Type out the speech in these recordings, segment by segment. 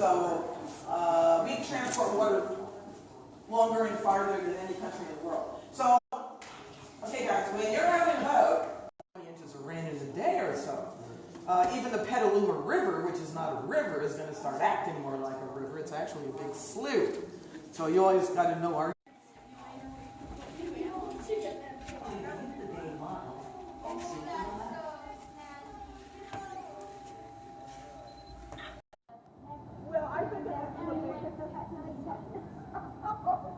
So we transport water longer and farther than any country in the world. So, okay guys, when you're out and about, 20 inches of rain in a day or so, even the Petaluma River, which is not a river, is going to start acting more like a river. It's actually a big slough. So you always got to know our...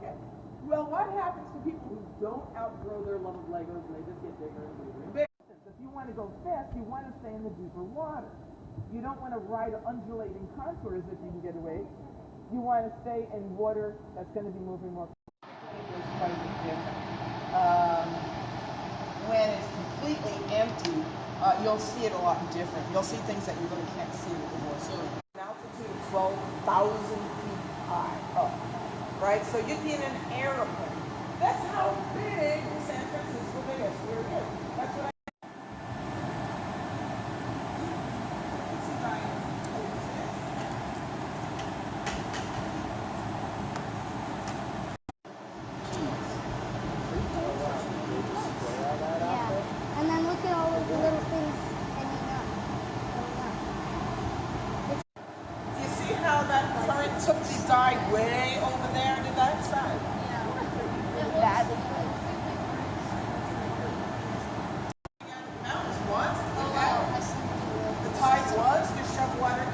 Okay. Well, what happens to people who don't outgrow their love of Legos and they just get bigger and bigger and bigger? If you want to go fast, you want to stay in the deeper water. You don't want to ride undulating contours if you can get away. You want to stay in water that's going to be moving more quickly. When it's completely empty, you'll see it a lot different. You'll see things that you really can't see with the water. So an altitude of 12,000 feet high up, right? So you'd be in an airplane. That's how big San Francisco Bay Estuary is. That's what took the dye way over there to that side. Yeah. Mountains once. The tides once to shove water in.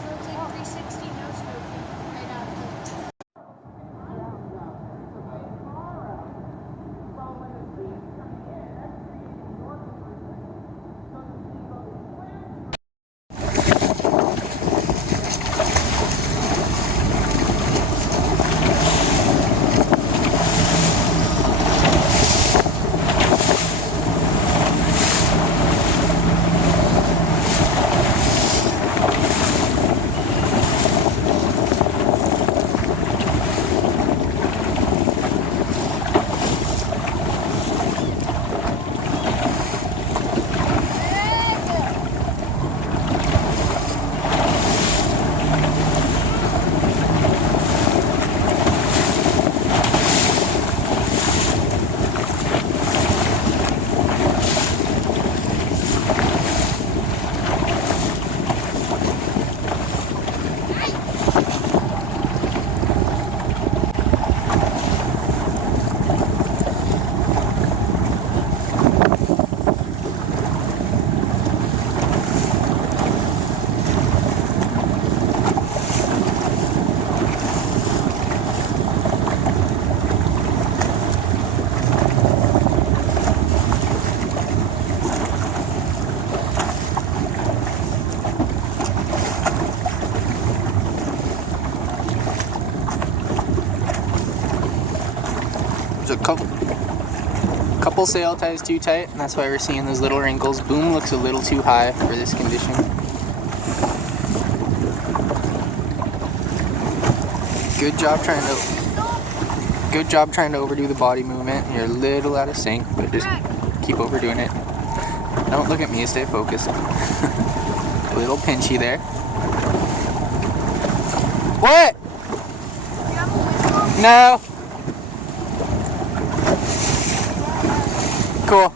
So it's like 360 no smoking right out of the... There's a couple sail ties too tight, and that's why we're seeing those little wrinkles. Boom looks a little too high for this condition. Good job trying to overdo the body movement. You're a little out of sync, but just keep overdoing it. Don't look at me, stay focused. A little pinchy there. What? No. Cool.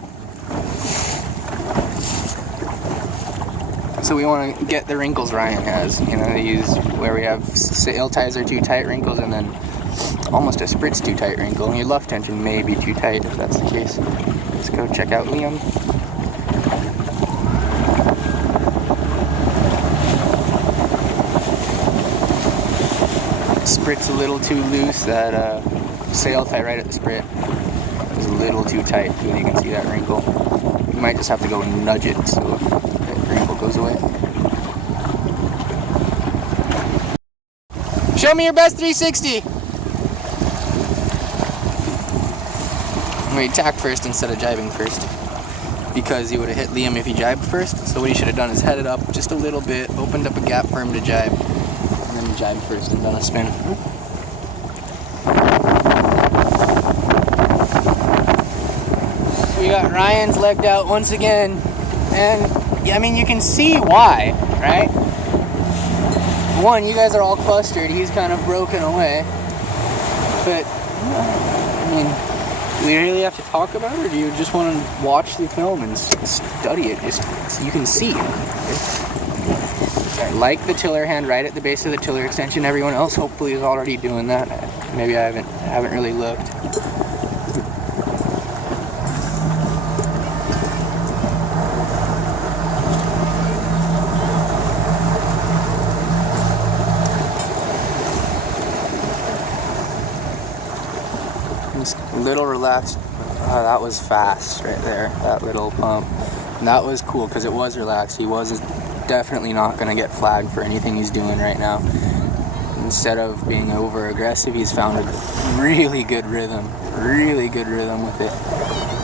So we want to get the wrinkles Ryan has. You know, use where we have sail ties are too tight wrinkles, and then almost a spritz too tight wrinkle. And your luff tension may be too tight if that's the case. Let's go check out Liam. Sprit's a little too loose. That sail tie right at the sprit is a little too tight. So you can see that wrinkle. You might just have to go and nudge it so that wrinkle goes away. Show me your best 360. Wait, tack first instead of jibing first, because he would have hit Liam if he jibed first. So what he should have done is headed up just a little bit, opened up a gap for him to jibe, and then jibed first and done a spin. We got Ryan's legged out once again, and yeah, I mean you can see why, right? one, you guys are all clustered. He's kind of broken away. But, I mean, do we really have to talk about it, or do you just want to watch the film and study it just so you can see it? I like the tiller hand right at the base of the tiller extension. Everyone else hopefully is already doing that. Maybe I haven't really looked. Just a little relaxed. Oh, that was fast right there, that little pump. And that was cool because it was relaxed. He was definitely not going to get flagged for anything he's doing right now. Instead of being over aggressive, he's found a really good rhythm with it.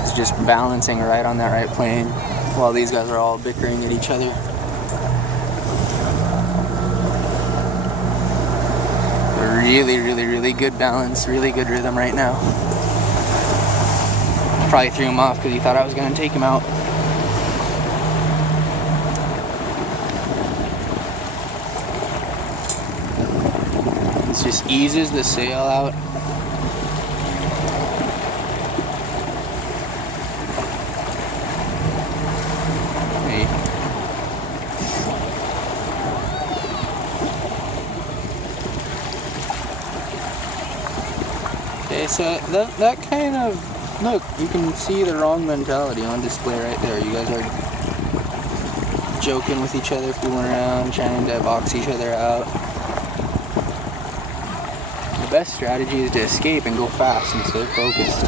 It's just balancing right on that right plane while these guys are all bickering at each other. Really good balance, really good rhythm right now. Probably threw him off because he thought I was going to take him out. It just eases the sail out. Hey. Okay, so that kind of, look, you can see the wrong mentality on display right there. You guys are joking with each other, fooling around, trying to box each other out. The best strategy is to escape and go fast and stay focused.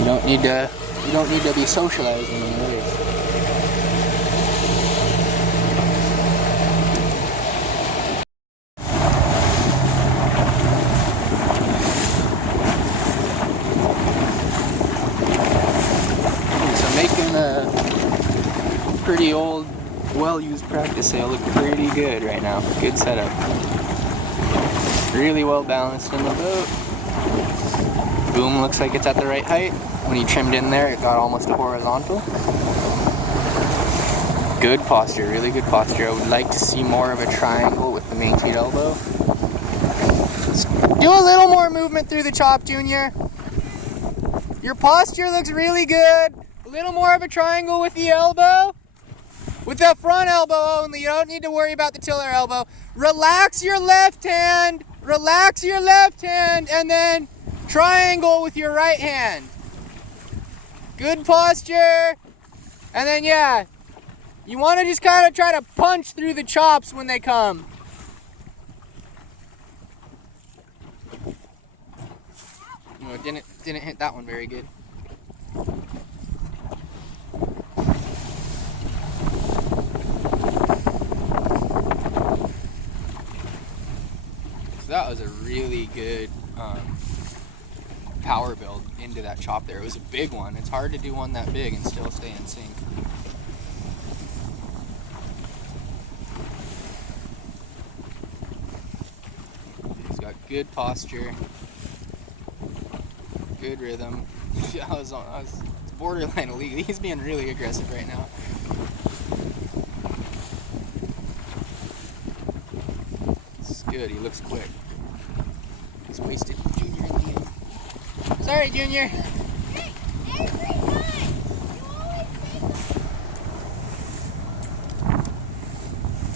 You don't need to be socializing in the race. So making a pretty old, well-used practice sail look pretty good right now. Good setup. Really well balanced in the boat. Boom looks like it's at the right height. When he trimmed in there, it got almost a horizontal. Good posture, really good posture. I would like to see more of a triangle with the main sheet elbow. Do a little more movement through the chop, Junior. Your posture looks really good. A little more of a triangle with the elbow. With the front elbow only. You don't need to worry about the tiller elbow. Relax your left hand. Relax your left hand and then triangle with your right hand. Good posture. And then, yeah, you want to just kind of try to punch through the chops when they come. No, it didn't hit that one very good. That was a really good power build into that chop there. It was a big one. It's hard to do one that big and still stay in sync. He's got good posture, good rhythm. It's borderline illegal. He's being really aggressive right now. It's good. He looks quick. He's wasted Junior in the end. Sorry, Junior.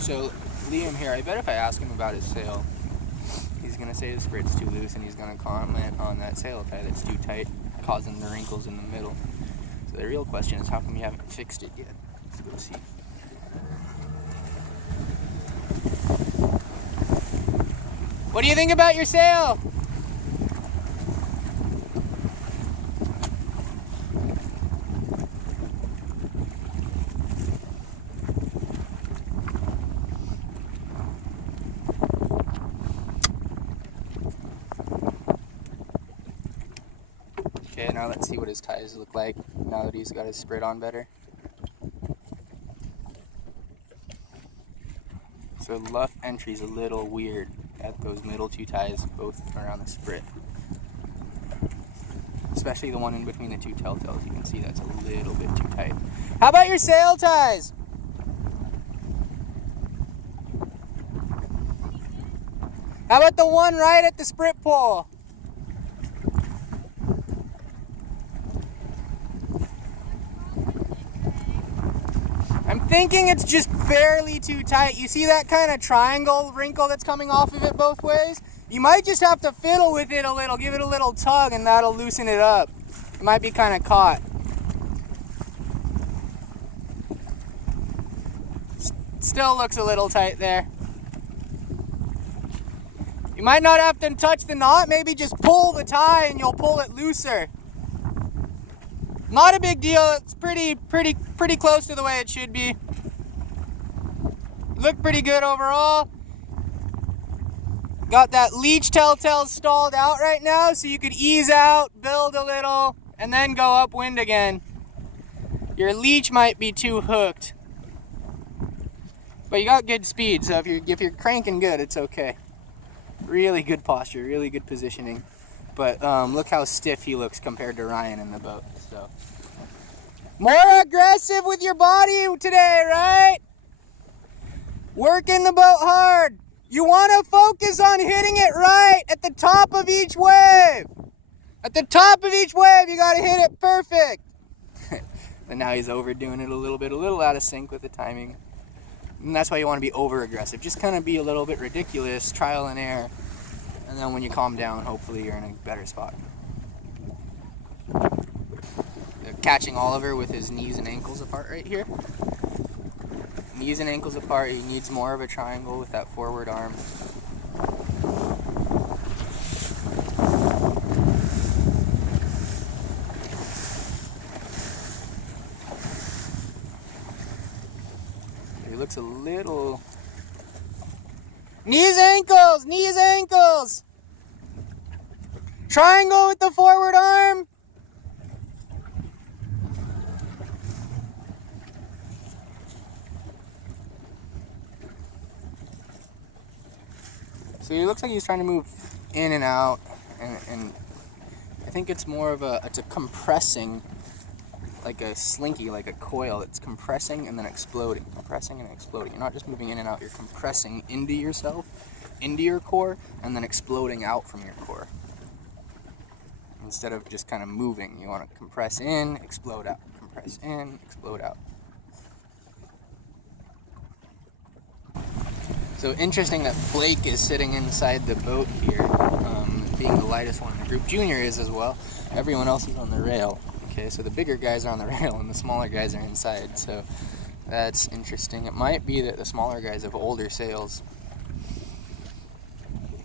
So, Liam here, I bet if I ask him about his sail, he's going to say the sprit's too loose and he's going to comment on that sail tie that's too tight, causing the wrinkles in the middle. So the real question is, how come you haven't fixed it yet? Let's go see. What do you think about your sail? Okay, now let's see what his ties look like now that he's got his sprit on better. So luff entry's a little weird at those middle two ties, both around the sprit. Especially the one in between the two telltales. You can see that's a little bit too tight. How about your sail ties? How about the one right at the sprit pole? I'm thinking it's just barely too tight. You see that kind of triangle wrinkle that's coming off of it both ways? You might just have to fiddle with it a little, give it a little tug, and that'll loosen it up. It might be kind of caught. Still looks a little tight there. You might not have to touch the knot, maybe just pull the tie and you'll pull it looser. Not a big deal, it's pretty close to the way it should be. Look pretty good overall. Got that leech telltale stalled out right now, so you could ease out, build a little, and then go upwind again. Your leech might be too hooked. But you got good speed, so if you're cranking good, it's okay. Really good posture, really good positioning. But look how stiff he looks compared to Ryan in the boat. So more aggressive with your body today, right? Working the boat hard. You want to focus on hitting it right at the top of each wave. At the top of each wave, you got to hit it perfect. And now he's overdoing it a little out of sync with the timing. And that's why you want to be over aggressive. Just kind of be a little bit ridiculous, trial and error. And then when you calm down, hopefully you're in a better spot. Catching Oliver with his knees and ankles apart right here. Knees and ankles apart, he needs more of a triangle with that forward arm. He looks a little... Knees, ankles! Knees, ankles! Triangle with the forward arm! So he looks like he's trying to move in and out, and I think it's more of it's a compressing, like a slinky, like a coil. It's compressing and then exploding, compressing and exploding. You're not just moving in and out, you're compressing into yourself, into your core, and then exploding out from your core. Instead of just kind of moving, you want to compress in, explode out, compress in, explode out. So interesting that Blake is sitting inside the boat here, being the lightest one in the group. Junior is as well. Everyone else is on the rail. Okay, so the bigger guys are on the rail and the smaller guys are inside. So that's interesting. It might be that the smaller guys have older sails.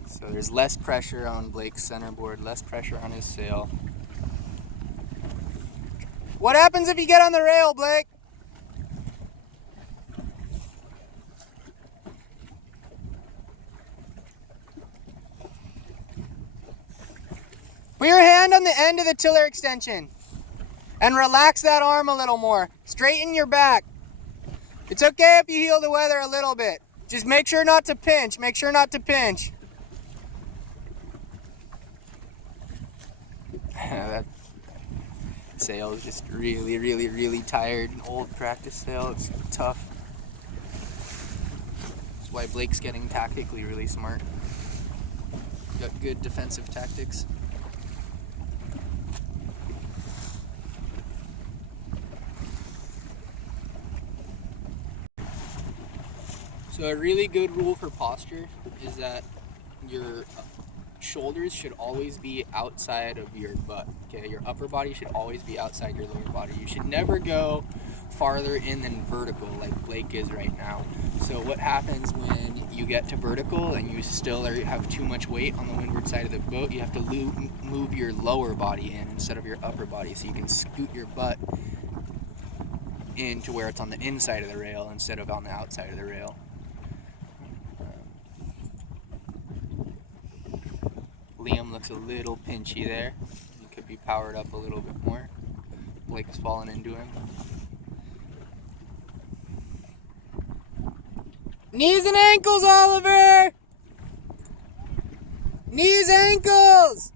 So there's less pressure on Blake's centerboard, less pressure on his sail. What happens if you get on the rail, Blake? Put your hand on the end of the tiller extension and relax that arm a little more. Straighten your back. It's okay if you heel the weather a little bit. Just make sure not to pinch. Make sure not to pinch. That sail is just really tired. An old practice sail. It's tough. That's why Blake's getting tactically really smart. Got good defensive tactics. So a really good rule for posture is that your shoulders should always be outside of your butt. Okay, your upper body should always be outside your lower body. You should never go farther in than vertical like Blake is right now. So what happens when you get to vertical and you still have too much weight on the windward side of the boat? You have to move your lower body in instead of your upper body, so you can scoot your butt into where it's on the inside of the rail instead of on the outside of the rail. Liam looks a little pinchy there. He could be powered up a little bit more. Blake's fallen into him. Knees and ankles, Oliver! Knees, ankles!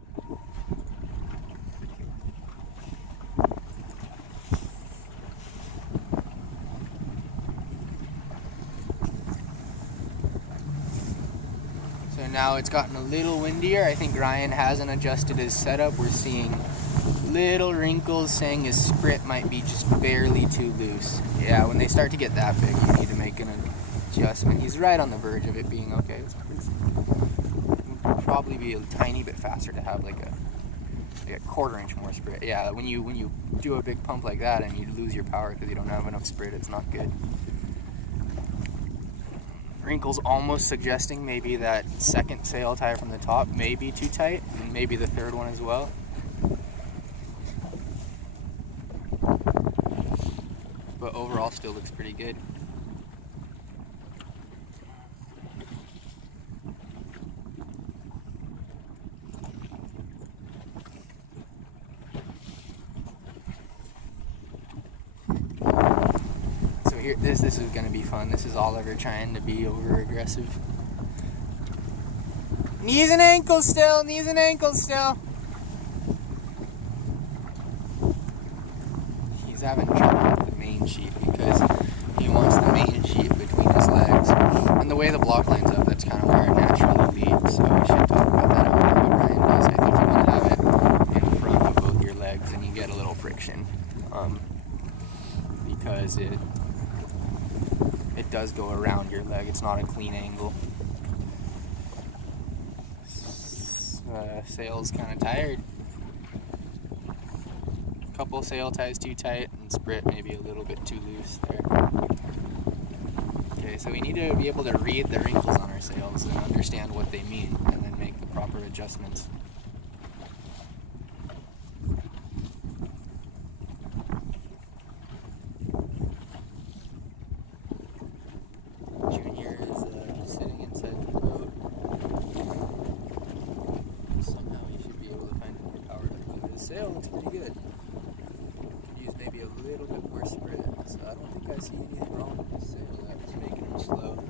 So So now it's gotten a little windier. I think Ryan hasn't adjusted his setup. We're seeing little wrinkles saying his sprit might be just barely too loose. Yeah, when they start to get that big, you need to make an adjustment. He's right on the verge of it being okay. It would probably be a tiny bit faster to have like a 1/4 inch more sprit. Yeah, when you do a big pump like that and you lose your power because you don't have enough sprit, it's not good. Wrinkles almost suggesting maybe that second sail tie from the top may be too tight, and maybe the third one as well. But overall still looks pretty good. So here, this is going to be fun. This is Oliver trying to be over aggressive. Knees and ankles still, knees and ankles still. He's having trouble with the main sheet because he wants the main sheet between his legs. And the way the block lines up, that's kind of where it naturally leads. So we should talk about that. I don't know what Ryan does. I think you want to have it in front of both your legs and you get a little friction. Because it does go around your leg. It's not a clean angle. Sail's kind of tired. Couple sail ties too tight and sprit maybe a little bit too loose there. Okay, so we need to be able to read the wrinkles on our sails and understand what they mean and then make the proper adjustments. Junior is just sitting inside the boat. Somehow he should be able to find more power to move. His sail looks pretty good. Could use maybe a little bit more sprit. So I don't think I see anything wrong with his sail. That's making him slow.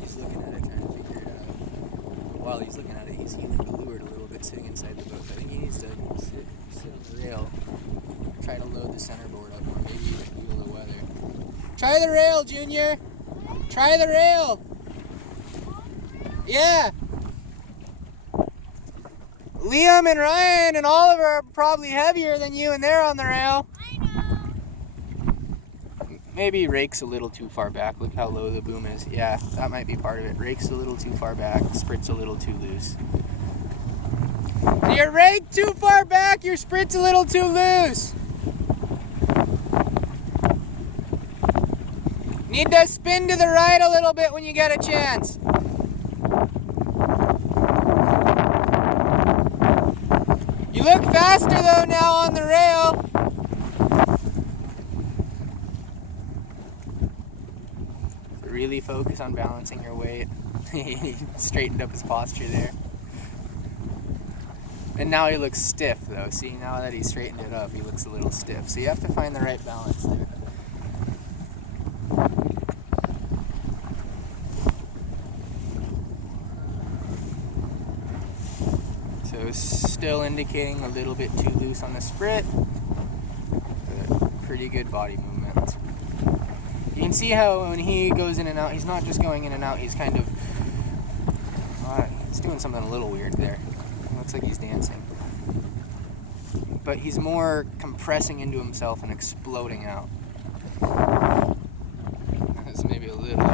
He's looking at it, trying to figure it out. While he's looking at it, he's heeling the leeward a little bit, sitting inside the boat. I think he needs to sit on the rail, try to load the centerboard up, or maybe even feel the weather. Try the rail, Junior! Try the rail! Yeah! Liam and Ryan and Oliver are probably heavier than you and they're on the rail. I know. Maybe rake's a little too far back. Look how low the boom is. Yeah, that might be part of it. Rake's a little too far back. Sprit's a little too loose. Your rake too far back, your sprit's a little too loose. Need to spin to the right a little bit when you get a chance. You look faster though now on the rail. So really focus on balancing your weight. He straightened up his posture there. And now he looks stiff though. See, now that he straightened it up, he looks a little stiff. So you have to find the right balance there. So still indicating a little bit too loose on the sprit, but pretty good body movement. You can see how when he goes in and out, he's not just going in and out, he's kind of, he's doing something a little weird there. It looks like he's dancing. But he's more compressing into himself and exploding out. That's maybe a little